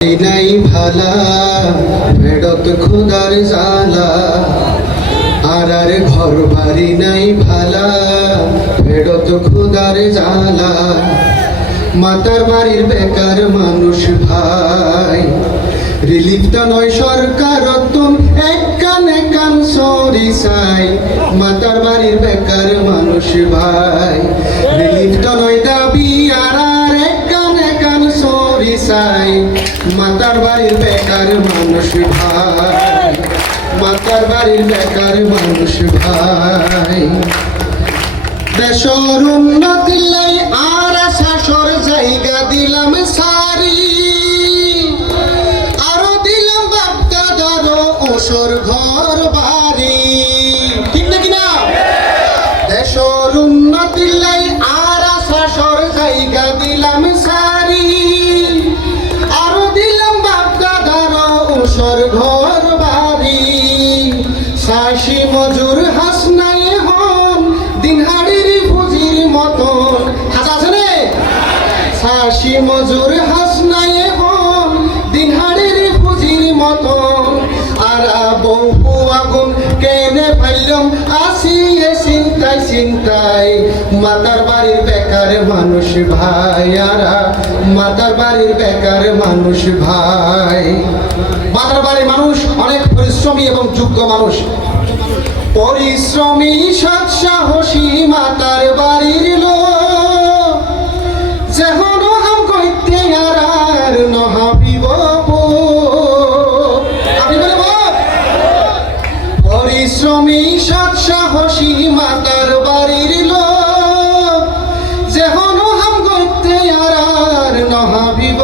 নাই ভালা, ফেরত খুদার জালা আর আর ঘর বাড়ি নাই ভালা, ফেরত খুদার জালা মাতার বাড়ির বেকার মানুষ ভাই রিলিফ তো নয় সরকার তুম এক কান কান সরি সাই। মাতার বাড়ির বেকার মানুষ ভাই রিলিফ নয় দাবি আর সাই মাতার বাড়ির বেকার মানুষ ভাই। মাতার বাড়ির বেকার মানুষ ভাই। দেশর উন্নতি লাই আর শাসর জায়গা দিলাম সারি। আরও দিলাম বাপ্তা দাদো ওসর ঘর। ওসর ঘর বাড়ি। শাসি মজুর হাসনাই হন, দিনহাড়ির পুঁজির মতন। হাস আছে রে শাসি মজুর হাসনাই হন, দিনহাড়ির পুঁজির মতন। আর বহু আগুন কেনে ফাইলম আসিয়ে চিন্তায় চিন্তায়, মাতার বাড়ির বেকার মানুষ ভাই আরা মাতার বাড়ির বেকার মানুষ ভাই। মাতার বাড়ির মানুষ অনেক পরিশ্রমী এবং যোগ্য মানুষ। পরিশ্রমী সৎ সাহসী মাতার বাড়ির লোক। পরিশ্রমী সৎ সাহসী মাতার বাড়ির লোক। যেহন হাম কইতে আর নহাবিব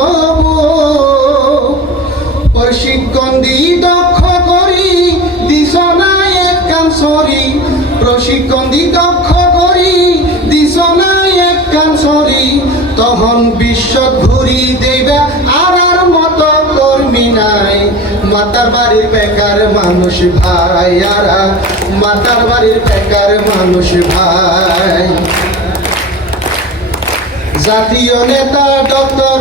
প্রশিক্ষণ দি দক্ষ করি দিশনায় এক কান সরি। প্রশিক্ষণ দি দক্ষ করি দিশনায় এক কান সরি। মাতার বাড়ির বেকার মানুষ ভাই, আর মাতার বাড়ির বেকার মানুষ ভাই। জাতীয় নেতা ডক্টর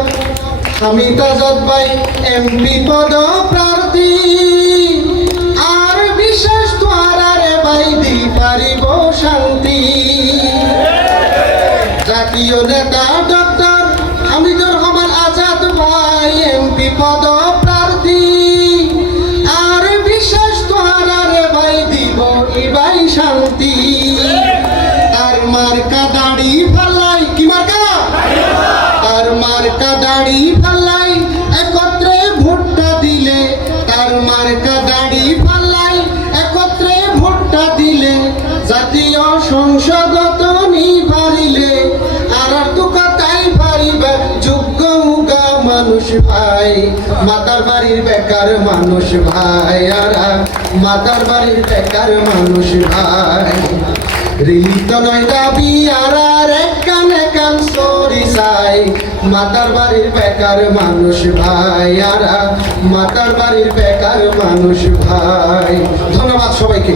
হামিদ আজাদ ভাই এমপি পদ প্রার্থী। আর বিশেষ দ্বারারে ভাই দি পারিব শান্তি। জাতীয় নেতা জাতীয় সংসদত নি পারিলে আর তুকা তাই পারিবে যোগ্য উগা মানুষ ভাই। মাতার বাড়ির বেকার মানুষ ভাই, আর মাতার বাড়ির বেকার মানুষ ভাই। রিলিত নয় দাবি, আর এক কান কান সরি সাই মাতার বাড়ির বেকার মানুষ ভাই আর মাতার বাড়ির বেকার মানুষ ভাই। ধন্যবাদ সবাইকে।